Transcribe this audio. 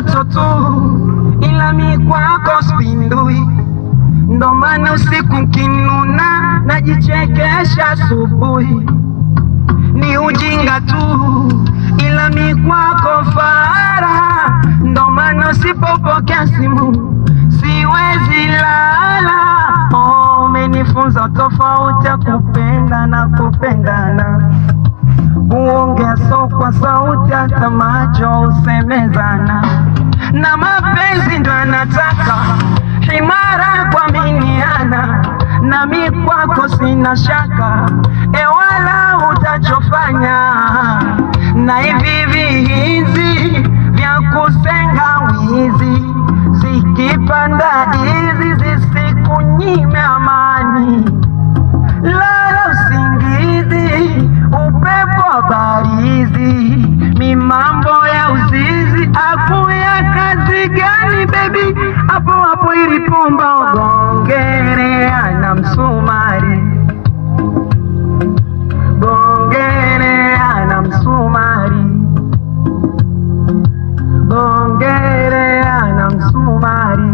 ndoto tu, ila mi kwako spindui. Ndo maana usiku kinuna najichekesha asubuhi. Ni ujinga tu, ila mi kwako fara. Ndo maana usipopokea simu siwezi lala. Umenifunza tofauti ya kupenda na kupendana, kuongea so kwa sauti, hata macho usemezana. Na mapenzi ndo anataka himara kuaminiana, na mi kwako sina shaka, wala utachofanya. Na hivi hizi vya kusenga wizi, zikipanda hizi zisikunyime amani. Lala usingizi, upepo wa barizi, mi mambo ya uzizi, afu ya kazi gani baby? Hapo hapo ilipomba ugongerea msumari, gongerea msumari, gongerea msumari.